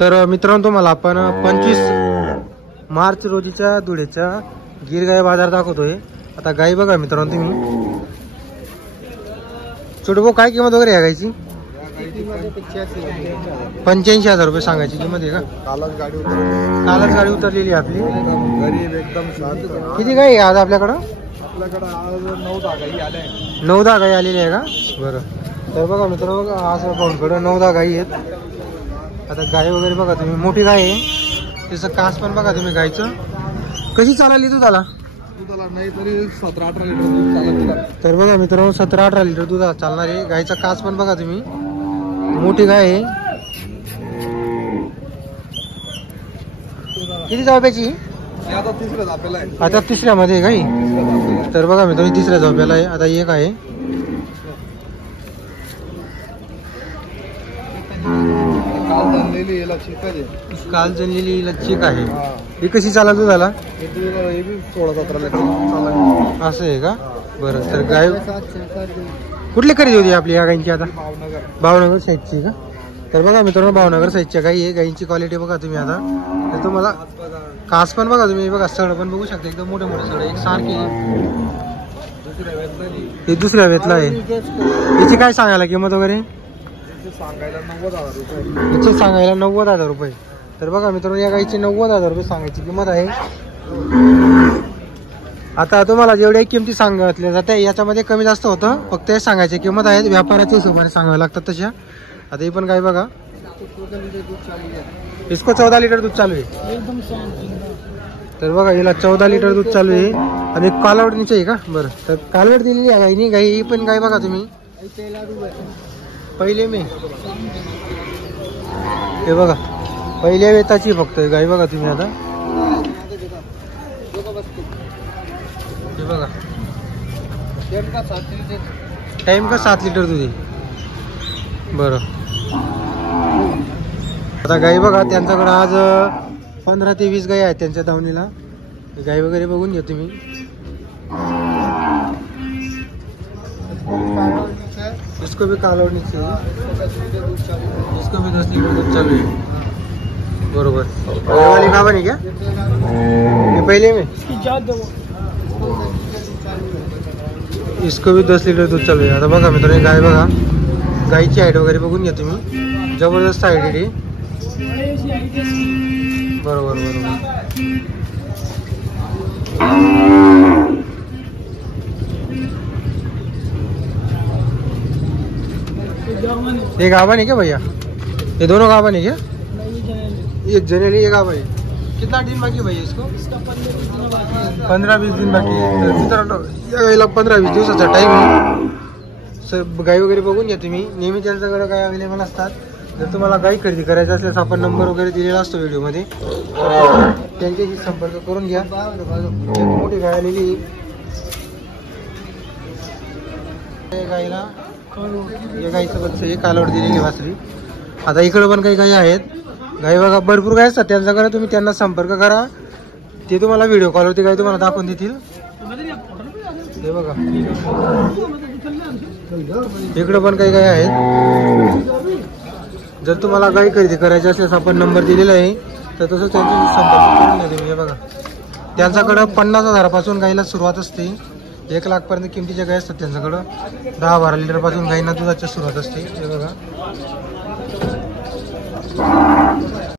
तर मित्रांनो तुम्हाला आपण 25 मार्च रोजीच्या धुळेच्या गीर गाय बाजार दाखवतोय। आता गाय बघा मित्रांनो तुम्ही, छोटू भाऊ काय किंमत वगैरे आहे गायची? 85,000 रुपये सांगायची किंमत आहे का? कालच गाडी उतरलेली आपली, गरीब एकदम शांत। किती गाय आहे आज आपल्याकडं? आपल्याकडे आज 9-10 गाई आल्या आहेत। 9-10 गाई आलेली आहे का? बरं, तर बघा मित्रांनो आज भाऊंकडं 9-10 गाई आहेत। आता गाय वगैरे बघा तुम्ही, मोठी गाय आहे, त्याचं कास पण बघा तुम्ही गायचं कशी चालली दुधाला? दुधाला नाही तरी 17-18 लिटर दूध चालत। तर बघा मित्रांनो 17-18 लिटर दूध चालणार आहे। गायचा कास पण बघा तुम्ही, मोठी गाय आहे। किती जावयाची? आता तिसऱ्या झापेला आहे। आता तिसऱ्यामध्ये गाई, तर बघा मित्रांनो तिसऱ्या जावयाला आहे। आता एक आहे, काल जनलेली लच्चिक आहे। ही कशी चालत दुधाला? 16-17 लिटर असं आहे का? बरं, तर गाय कुठली खरेदी होती आपली या गायींची? आता भावनगर साईडची का? तर बघा मित्रांनो भावनगर साईडच्या गाई आहे। गायींची क्वालिटी बघा तुम्ही। आता तर तुम्हाला कास पण बघा तुम्ही, बघा सड पण बघू शकता, एकदम मोठे मोठे सड एक सारखी। हे दुसऱ्या वेतला आहे। याची काय सांगायला किंमत वगैरे? सांगायला 90,000 रुपये। याची सांगायला 90,000 रुपये। तर बघा मित्रांनो या गायीची 90,000 रुपये सांगायची किंमत आहे। आता तुम्हाला जेवढ्या किमती सांगितल्या जाते याच्यामध्ये कमी जास्त होतं, फक्त हे सांगायची किंमत आहे, व्यापाराच्या हिशोबाने सांगाव्या लागतात तशा। आता ही पण गाय बघा, इसको 14 लिटर दूध चालू आहे। तर बघा हिला 14 लिटर दूध चालू आहे आणि कालवडीची आहे का? बरं, तर कालवड दिलेली आहे गायनी। गाय ही पण गाय बघा तुम्ही, पहिले मे हे बघा पहिल्या वेताची फक्त गाय बघा तुम्ही। आता हे बघा टाइम का 7 लिटर दूध आहे। बरं, आता गाई बघा त्यांच्याकडे आज 15 ते 20 गाई आहेत त्यांच्या दावणीला। गाई वगैरे बघून घ्या तुम्ही। इसको भी कालवडनी चाहिए, इसको भी 10 लिटर दूध चालू है। बरोबर, ये वाली गाभा नहीं क्या? ये पहले में इसको भी 10 लिटर दूध चालू आहे। आता बघा मित्रांनो गाय बघा, गायची हाईट वगैरे बघून घ्या तुम्ही, जबरदस्त हाईट आहे। बरोबर बरोबर, ये गाभा नहीं क्या भैया? ये दोनों गाभा नहीं क्या? एक जनेली एक गाभा है। कितना दिन बाकी भैया इसको? 15-20 दिन बाकी है। तर मित्रांनो या गायला 15-20 दिवसाचा टाइम आहे। गाय वगैरे बघून घ्या तुम्ही, नेहमी त्यांच्याकडे गाय अवेलेबल असतात। जर तुम्हाला गाय खरेदी करायची असल्यास आपण नंबर वगैरे दिलेला असतो व्हिडिओमध्ये, त्यांच्याशी संपर्क करून घ्या। एक मोठी गाय आलेली गायला, या गायचं बच्चं हे कालवड दिलेली वासरी। आता इकडे पण काही गाय आहेत, गाय बघा भरपूर गाय असतात त्यांच्याकडे, तुम्ही त्यांना संपर्क करा, ते तुम्हाला व्हिडिओ कॉलवरती गाय तुम्हाला दाखवून देतील। हे बघा इकडे पण काही गाय आहेत। जर तुम्हाला गाय खरेदी करायची असल्यास आपण नंबर दिलेला आहे, तर तसं त्यांच्याशी संपर्क करून घ्या तुम्ही। हे बघा त्यांच्याकडं 50,000 पासून गायला सुरुवात असते, 1 लाख पर्यंत किमतीच्या गाय असतात त्यांच्याकडं। 10-12 लिटर पासून गायींना दुधाची सुरुवात असते। हे बघा